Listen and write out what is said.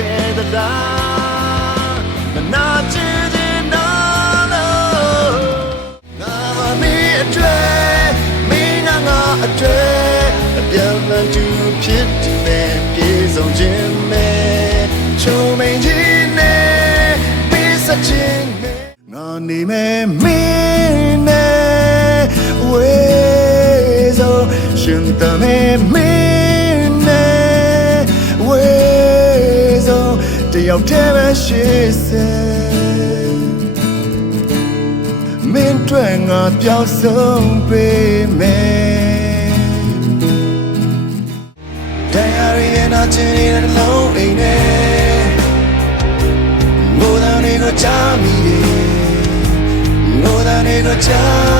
ခဲ့သလားမနာချင်တဲ့နော်လို့ငါမင်းအတွက်မင်းငါအတွက်အပြန်လည်သူဖြစ်တဲ့ပြေဆုံးခြင်းနဲ့ချုံမင်းကြီးနဲ့ပေးစခြင်းနဲ့ငါနေမယ်မင်းနဲ့ဝေးစို့ရှင်တမဲမင်းနဲ့ဝေးစို့တယောက်တည်းပဲရှိစေမင်းတွေ့ငါပြောင်းဆုံးပေးမယ်တရားရည်နာချင်တဲ့လုံးအိမ်နဲ့ငိုတဲ့နေကိုချာမိတယ်ငိုတဲ့နေကိုချာ